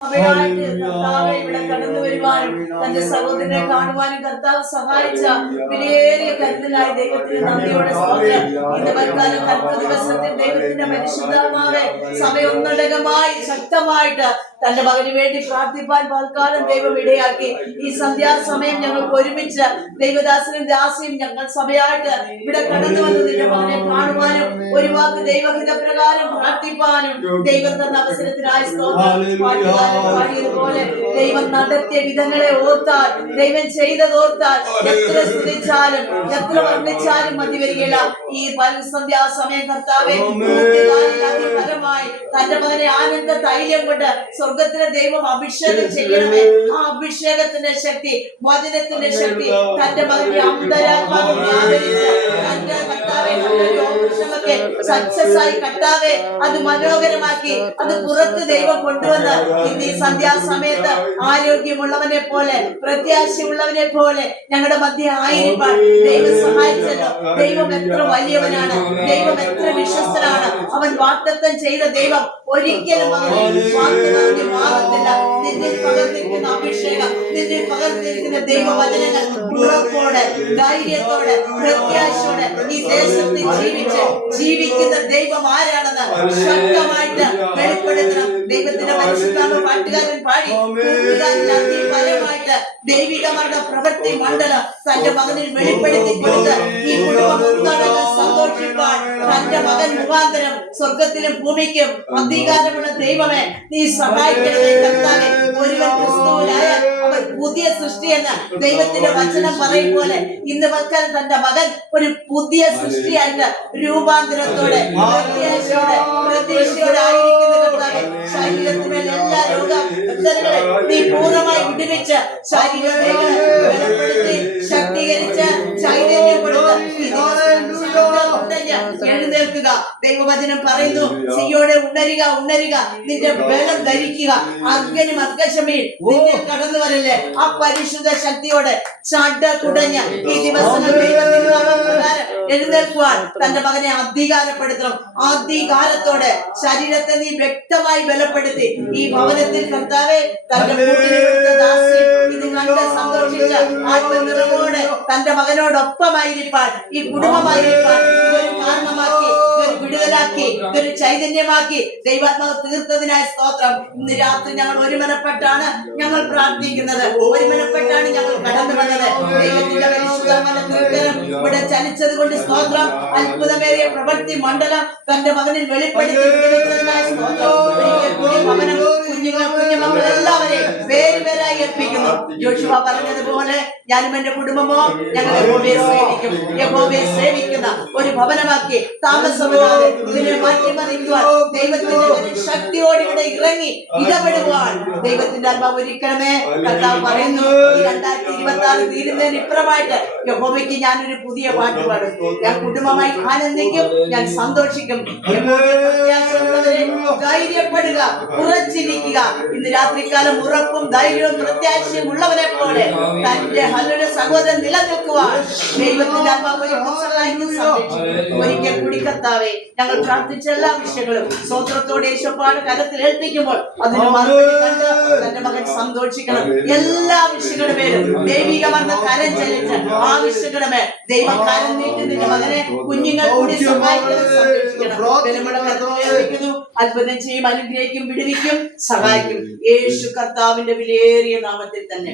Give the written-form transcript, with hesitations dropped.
അവയായിട്ട് കർത്താവെ ഇവിടെ കടന്നു വരുവാനും തന്റെ സഹോദരനെ കാണുവാനും കർത്താവ് സഹായിച്ച വിലയേറിയ കരുതലായി ദൈവത്തിന് നന്ദിയോടെ സ്തോത്രം. ഇന്ന് വൽക്കാലം കർത്ത ദിവസത്തിൽ ദൈവത്തിന്റെ പരിശുദ്ധാത്മാവെ സഭ ഒന്നടങ്കമായി ശക്തമായിട്ട് തന്റെ മകന് വേണ്ടി പ്രാർത്ഥിപ്പാൻ തൽക്കാലം ദൈവം ഇടയാക്കി. ഈ സന്ധ്യാസമയം ഞങ്ങൾക്ക് ഒരുമിച്ച് ദൈവദാസനും ദാസിയും ഞങ്ങൾ സഭയായിട്ട് ഇവിടെ കടന്നു വന്ന് നിന്റെ മകനെ കാണുവാനും ഒരു വാക്ക് ദൈവഹിത പ്രകാരം പ്രാർത്ഥിപ്പാനും ദൈവം തന്ന അവസരത്തിനായി സ്തോത്രം. പാടിയതുപോലെ ദൈവം നടത്തിയ വിധങ്ങളെ ഓർത്താൽ, ദൈവം ചെയ്തത് ഓർത്താൽ എത്ര സ്തുതിച്ചാലും എത്ര വർണ്ണിച്ചാലും മതി വരികയില്ല. ഈ സന്ധ്യാസമയം കർത്താവെ പരമായി തന്റെ മകനെ ആനന്ദ തൈലം കൊണ്ട് സ്വർഗത്തിലെ ദൈവം അഭിഷേകം ചെയ്യണമേ. ആ അഭിഷേകത്തിന്റെ ശക്തി, വചനത്തിന്റെ ശക്തി തന്റെ മകന്റെ അന്തരാത്മാവിൽ വ്യാപരിച്ച് തന്റെ കർത്താവെ ഓപ്പറേഷനൊക്കെ സക്സസ് ആയി കർത്താവെ അത് മനോഹരമാക്കി അത് പുറത്ത് ദൈവം കൊണ്ടുവന്ന് ഇന്ന് ഈ സന്ധ്യാസമയത്ത് ആരോഗ്യമുള്ളവനെ പോലെ പ്രത്യാശയുള്ളവനെ പോലെ ഞങ്ങളുടെ മധ്യ ആയിരിക്കാൻ ദൈവം സഹായിച്ചല്ലോ. ദൈവം എത്ര വലിയവനാണ്, ദൈവം എത്ര വിശ്വസ്തനാണ്. അവൻ വാഗ്ദത്തം ചെയ്ത ദൈവം ഒരിക്കലും മാറത്തില്ല. നിന്നിൽ പകർന്നിരിക്കുന്ന അഭിഷേകം, നിന്നിൽ പകർന്നിരിക്കുന്ന ദൈവവചനങ്ങൾ ഉറപ്പോടെ ധൈര്യത്തോടെ പ്രത്യാശയോടെ ഈ ദേശത്ത് ജീവിക്കുന്ന ദൈവം ആരാണെന്ന് ശക്തമായിട്ട് വെളിപ്പെടുത്തണം. ദൈവത്തിന്റെ പരിശുദ്ധാത്മ പാട്ടുകാരൻ പാടി പരമായിട്ട് ദൈവികമാരുടെ പ്രവൃത്തി മണ്ഡലം തന്റെ മകനിൽ വെളിപ്പെടുത്തി കൊടുത്ത് ഈ കുടുംബം സന്തോഷിപ്പാൻ തന്റെ മകൻ മുഖാന്തരം സ്വർഗത്തിലും ഭൂമിക്കും അധികാരമുള്ള ദൈവമേ നീ സഹായിക്കണമേ കർത്താവേ. ഒരുവൻ ക്രിസ്തുവിലായാൽ അവൻ പുതിയ സൃഷ്ടി എന്ന ദൈവത്തിന്റെ വചനം പറയും പോലെ ഇന്ന് വക്കാൻ തന്റെ മകൻ ഒരു പുതിയ സൃഷ്ടിയായിട്ട് രൂപാന്തരത്തോടെ പ്രതീക്ഷയോടെ ആയിരിക്കുന്ന കർത്താവേ. ശരീരത്തിന്മേൽ എല്ലാ രോഗങ്ങളെ നീ പൂർണ്ണമായി വിടുവിച്ച് ശരീരത്തെ ബലപ്പെടുത്തി ശക്തീകരിച്ച് ചൈതന്യം കൊടുത്ത് എഴുന്നേൽക്കുക. ദൈവവചനം പറയുന്നു, സിയോടെ ഉണരുക ഉണരുക, നിന്റെ ബലം ധരിക്കുക, അഗ്നിയും അർക്കശമയിൽ നിന്നെ കടന്നു വരല്ലേ. ആ പരിശുദ്ധ ശക്തിയോടെ ചട കുടഞ്ഞ ഈ ദിവസങ്ങൾ എഴുന്നേൽക്കുവാൻ തന്റെ മകനെ അധികാരപ്പെടുത്തണം. അധികാരത്തോടെ ശരീരത്തെ നീ വ്യക്തമായി ബലപ്പെടുത്തി ഈ ഭവനത്തിൽ കർത്താവെ തന്റെ ഇത് കണ്ട് സന്തോഷിച്ച ആത്മനിറവോടെ തന്റെ മകനോടൊപ്പമായിരിക്കാൻ ഈ കുടുംബമായിരിക്കാൻ ഇതൊരു കാരണമാക്കി, ഇതൊരു വിടുതലാക്കി, ഇതൊരു ചൈതന്യമാക്കി ദൈവാത്മാവ് തീർത്തതിനായ സ്തോത്രം. ഇന്ന് രാത്രി ഞങ്ങൾ ഒരുമനപ്പെട്ടാണ് ഞങ്ങൾ പ്രാർത്ഥിക്കുന്നത്, ഒരുമനപ്പെട്ടാണ് ഞങ്ങൾ കടന്നു വന്നത്. ദൈവത്തിന്റെ പരിശുദ്ധമായ തൃക്കരം ഇവിടെ ചലിച്ചത് കൊണ്ട് സ്തോത്രം. അത്ഭുതമേറിയ പ്രവൃത്തി മണ്ഡലം തന്റെ മകനിൽ വെളിപ്പെടുത്തി കുഞ്ഞുമക്കൾ എല്ലാവരെയും പേരുപേരായി ഏൽപ്പിക്കുന്നു. യോശുവ പറഞ്ഞതുപോലെ ഞാനും എന്റെ കുടുംബമോ ഞങ്ങൾ യഹോവയെ സേവിക്കുന്ന ഒരു ഭവനമാക്കി താമസമില്ലാതെ ഇതിനെ മാറ്റിമറിക്കുവാൻ ദൈവത്തിന്റെ ശക്തിയോടെ ഇവിടെ ഇറങ്ങി ഇടപെടുവാൻ ദൈവത്തിന്റെ ആത്മാവ് ഒരുക്കണമേ. കർത്താവ് പറയുന്നു, 2026 തീരുന്നതിന് ഇപ്പുറമായിട്ട് യഹോവയ്ക്ക് ഞാനൊരു പുതിയ പാട്ട് പാടും. ഞാൻ കുടുംബമായി ആനന്ദിക്കും, ഞാൻ സന്തോഷിക്കും. ധൈര്യപ്പെടുക, ഉറച്ചിരിക്കുക. ഇന്ന് രാത്രികാലം ഉറപ്പും ധൈര്യവും പ്രത്യാശയും ഉള്ളവരെ പോലെ തന്റെ ഹല്ലേലൂയ സഹോദരൻ നിലനിൽക്കുവാൻ ദൈവത്തിന്റെ ആത്മാവ് ഒരിക്കൽ കൂടി കർത്താവേ ഞങ്ങൾ പ്രാർത്ഥിച്ച എല്ലാ വിഷയങ്ങളും സ്തോത്രത്തോടെ യേശുപ്പാട് കരത്തിൽ ഏൽപ്പിക്കുമ്പോൾ അതിന് മറുപടി കണ്ട് തന്റെ മകൻ സന്തോഷിക്കണം. എല്ലാ വിഷയങ്ങളുടെ മേലും ദൈവികമെന്ന കരം ചലിച്ച് ആ വിഷയങ്ങളുടെ മേൽ ദൈവം കരം നീട്ടി നിന്റെ മകനെ കുഞ്ഞുങ്ങൾ കൂടി സഹായിക്കണം, സംരക്ഷിക്കണം. അത്ഭുതം ചെയ്യും, അനുഗ്രഹിക്കും, വിടുവിക്കും, സഹായിക്കും. യേശു കർത്താവിന്റെ വിലയേറിയ നാമത്തിൽ തന്നെ.